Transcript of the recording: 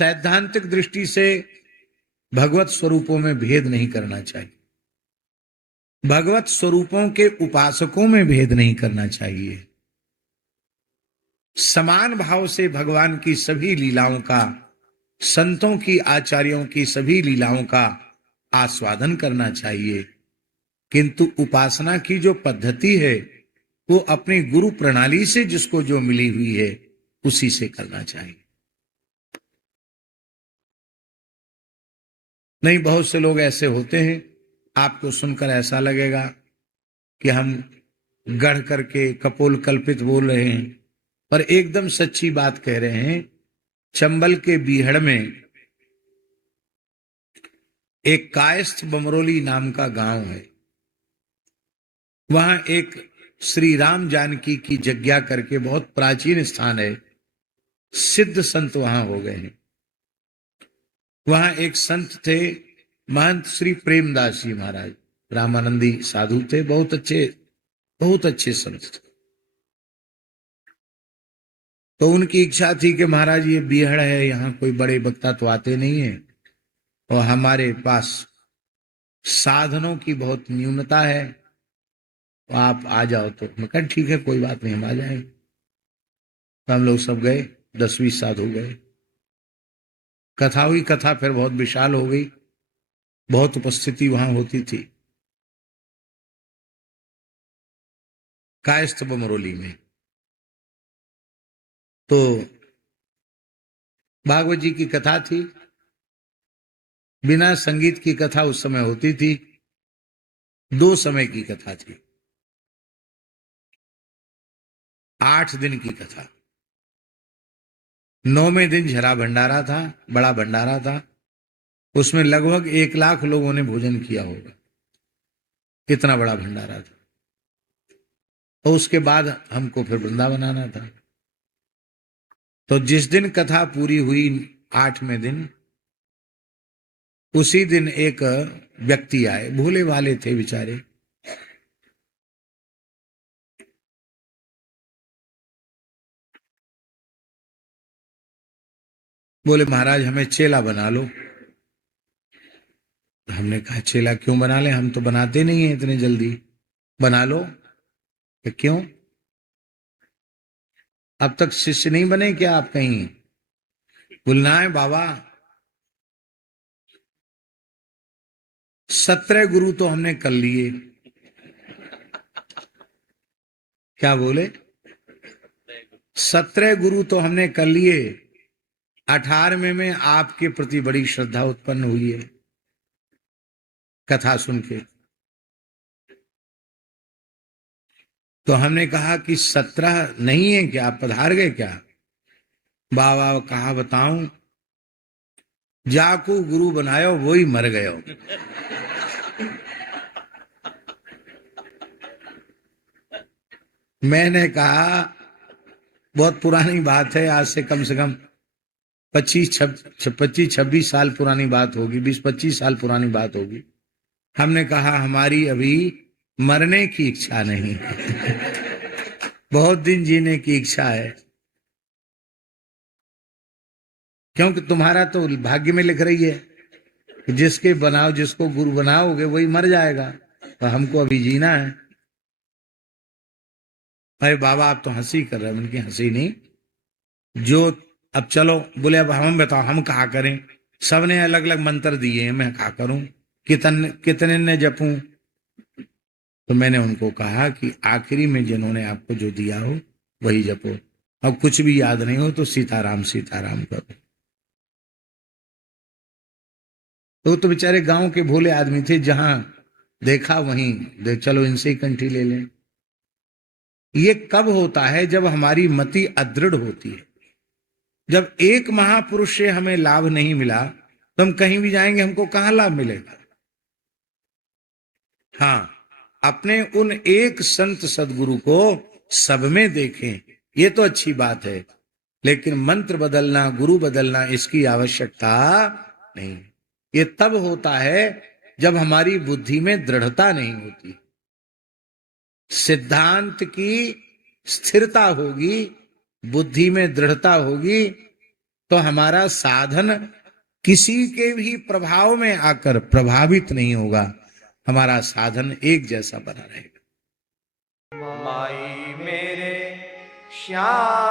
सैद्धांतिक दृष्टि से भगवत स्वरूपों में भेद नहीं करना चाहिए, भगवत स्वरूपों के उपासकों में भेद नहीं करना चाहिए। समान भाव से भगवान की सभी लीलाओं का, संतों की, आचार्यों की सभी लीलाओं का आस्वादन करना चाहिए। किंतु उपासना की जो पद्धति है वो अपनी गुरु प्रणाली से जिसको जो मिली हुई है उसी से करना चाहिए। नहीं, बहुत से लोग ऐसे होते हैं, आपको सुनकर ऐसा लगेगा कि हम गढ़ करके कपोल कल्पित बोल रहे हैं, पर एकदम सच्ची बात कह रहे हैं। चंबल के बीहड़ में एक कायस्थ बमरोली नाम का गांव है। वहां एक श्री राम जानकी की जग्या करके बहुत प्राचीन स्थान है, सिद्ध संत वहां हो गए हैं। वहां एक संत थे, महंत श्री प्रेमदास जी महाराज, रामानंदी साधु थे, बहुत अच्छे संत थे। तो उनकी इच्छा थी कि महाराज ये बीहड़ है, यहाँ कोई बड़े वक्ता तो आते नहीं है और हमारे पास साधनों की बहुत न्यूनता है, तो आप आ जाओ। तो मैं कहा ठीक है, कोई बात नहीं, हम आ जाएंगे। तो हम लोग सब गए, 10-20 साधु गए। कथा हुई, कथा फिर बहुत विशाल हो गई, बहुत उपस्थिति वहां होती थी कायस्थ बमरोली में। तो भागवत जी की कथा थी, बिना संगीत की कथा उस समय होती थी। 2 समय की कथा थी, 8 दिन की कथा। 9वें दिन झरा भंडारा था, बड़ा भंडारा था। उसमें लगभग 1 लाख लोगों ने भोजन किया होगा, इतना बड़ा भंडारा था। और उसके बाद हमको फिर वृंदावन आना था। तो जिस दिन कथा पूरी हुई 8वें दिन, उसी दिन एक व्यक्ति आए, भोले वाले थे बेचारे। बोले महाराज हमें चेला बना लो। हमने कहा चेला क्यों बना ले, हम तो बनाते नहीं है इतने जल्दी, बना लो। कि क्यों, अब तक शिष्य नहीं बने क्या आप कहीं? बोलना है बाबा, 17 गुरु तो हमने कर लिए। क्या बोले? 17 गुरु तो हमने कर लिए, 18वें में आपके प्रति बड़ी श्रद्धा उत्पन्न हुई है कथा सुन के। तो हमने कहा कि 17 नहीं है क्या, आप पधार गए क्या? बाबा कहा बताऊं, जाको गुरु बनायो वही मर गयो। मैंने कहा बहुत पुरानी बात है, आज से कम 25-26 साल पुरानी बात होगी, 20-25 साल पुरानी बात होगी। हमने कहा हमारी अभी मरने की इच्छा नहीं बहुत दिन जीने की इच्छा है, क्योंकि तुम्हारा तो भाग्य में लिख रही है कि जिसके बनाओ, जिसको गुरु बनाओगे वही मर जाएगा, तो हमको अभी जीना है। अरे बाबा आप तो हंसी कर रहे हैं। उनकी हंसी नहीं, जो अब चलो। बोले अब हम बताओ हम कहा करें, सबने अलग अलग मंत्र दिए हैं, मैं कहा करूं, कितने ने जपूं? तो मैंने उनको कहा कि आखिरी में जिन्होंने आपको जो दिया हो वही जपो। अब कुछ भी याद नहीं हो तो सीताराम सीताराम करो। तो बेचारे गांव के भोले आदमी थे, जहां देखा वहीं चलो इनसे ही कंठी ले लें। ये कब होता है? जब हमारी मति अदृढ़ होती है। जब एक महापुरुष से हमें लाभ नहीं मिला तो हम कहीं भी जाएंगे, हमको कहां लाभ मिलेगा? हाँ, अपने उन एक संत सदगुरु को सब में देखें, ये तो अच्छी बात है, लेकिन मंत्र बदलना, गुरु बदलना, इसकी आवश्यकता नहीं। ये तब होता है जब हमारी बुद्धि में दृढ़ता नहीं होती, सिद्धांत की स्थिरता होगी, बुद्धि में दृढ़ता होगी, तो हमारा साधन किसी के भी प्रभाव में आकर प्रभावित नहीं होगा, हमारा साधन एक जैसा बना रहेगा। माई मेरे श्याम